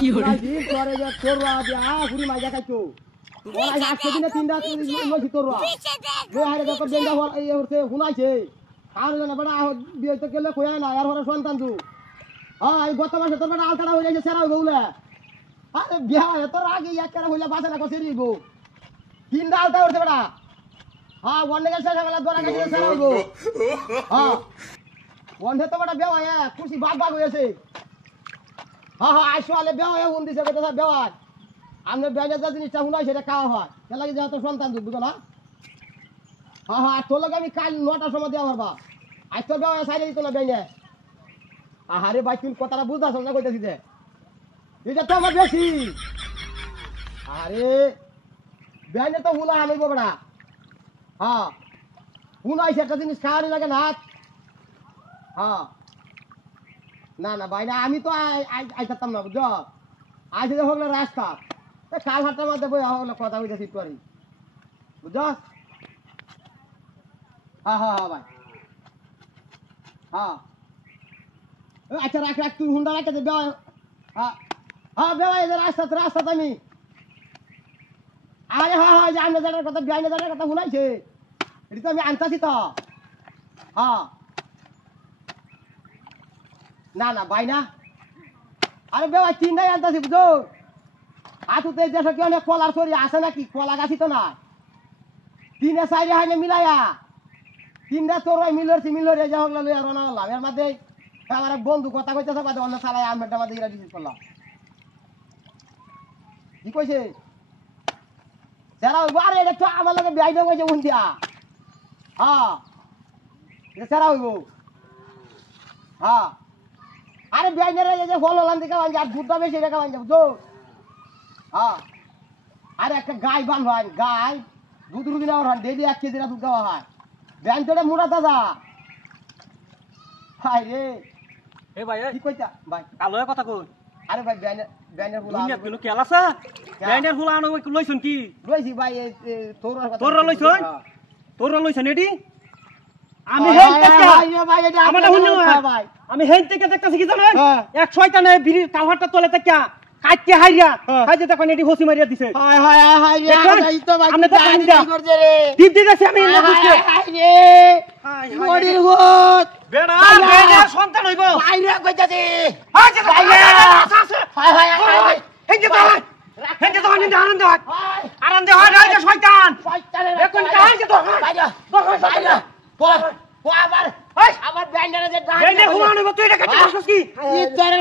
কি হরে দিন করে যে তোররা দিয়া ঘুরি মাইজা খাইছো ওরা আজকে দিনে তিনটা লইছি তোররা লো হারে যত বেঙ্গা হল এই হচ্ছে হুনাইছে আর জানা বড় বিয়ে তো গেলে কইয়া না আর হরে সন্তান তু এই গত মাসে তোর বড় আলতাড়া হই যাইছে সেরা হইবলে আরে বিয়া তোর আগে একবারে হইলা বাসা না কসেরি গো তিনটা আলতা হইছে বড় ওয়ান্ডে গেছে সকালে দরা গেছে সেরা হইবো ওয়ান্ডে তো বড় বিয়া খুশি ভাগ ভাগ হইছে আইসো আলে বেওয়া উন দিছে কত বেওয়া আমনে বেজা যা জিনিসটা হুনাই সেটা খাওয়া হয় কে লাগি যা তো সন্তান দুধ বুঝো না তোর লাগে আমি কাল 9টার সময় দেওয়া পারবা আজ তো বেওয়া সাইরে দিত না বেনে আহারে ভাই তুই কথাটা বুঝাছ না কইতাছি যে এটা তো আমার বেশি আরে বেনে তো হুনা আনইব বড়া হুনাই সেটা জিনিস খাওয়ানি লাগে না না না ভাই না আমি তো আইতাম না বুঝছো আজ হোক না রাস্তা কাল হাটটার মধ্যে বই হোক না কথা হইতেছি একটু আরই বুঝছো ভাই আচ্ছা রাখ রাখ তুই হুন্ডা রাখতে বেওয়া বেওয়া এই রাস্তা আমি আরে যে আমি যাওয়ার কথা বিআইনে যাওয়ার কথা শুনাইছে এটা তো আমি আনতাছি তো না না ভাই না আরে বেওয়া চিন্তাই আনতাছি বুঝো আতুতে দেশে কি অনেক কলার সরি আছে নাকি কলা গাছি তো না তিনে সাইডে হাইলে মিলাইয়া তিনটা তোর মিলরে যা হগলা লইয়া রওনা হলাম এর মধ্যে আমার এক বন্ধু কথা কইতেছে বাদে অন্য সালাই আমেরটা মধ্যে ইরা ডিসিস করলাম কি কইছে সেরা হইব আরে এটা তো আমার লগে বিয়াইবে কইছে উন্দিয়া এটা সেরা হইব আরে বিয়াইনেরা যে ফল হলাম দিকে বাঞ্জা আর দুধটা বেশি রেখা বাঞ্জা বুঝছো আরে একটা গাই বান হয় গাই দুধ রুগী নেওয়ার হয় ডেলি 1 কেজি দুধ দেওয়া হয় ব্যাংকটা মোড়া দাদা হাই রে এ ভাই কি কইতা ভাই কালো কথা কই আরে ভাই ব্যানের ফুলা দুনিয়া গুলো কেলাসা ব্যানের ফুলা আনো লইছন কি লইছি ভাই তোর লইছন এডি আমি হেন থেকে ভাই এটা আমারটা হুন ভাই আমি হেন থেকে দেখতাছি কি জানো এক শয়তানে বিড়ির কাভারটা তলে থেকে কাটতে হাইয়া হাইতে তখন এডি হোসি মারিয়া দিছে হাই রে এই তো ভাই আমনে তো পানি দা করছে রে দিপ দিতেছি আমি না বুঝতে হাই রে মডির হোত বেড়া সন্তান হইব বাইরে কইতাছি হাই যে হাই হেনতে তো নিন্দা আনন্দ হয় রাইতে শয়তান এখন কাই যে তো বাইরে আবার আবার ব্যান্ডারে যে বেনে হুমানো তুই এটা কাটতে বসছিস কি কি করে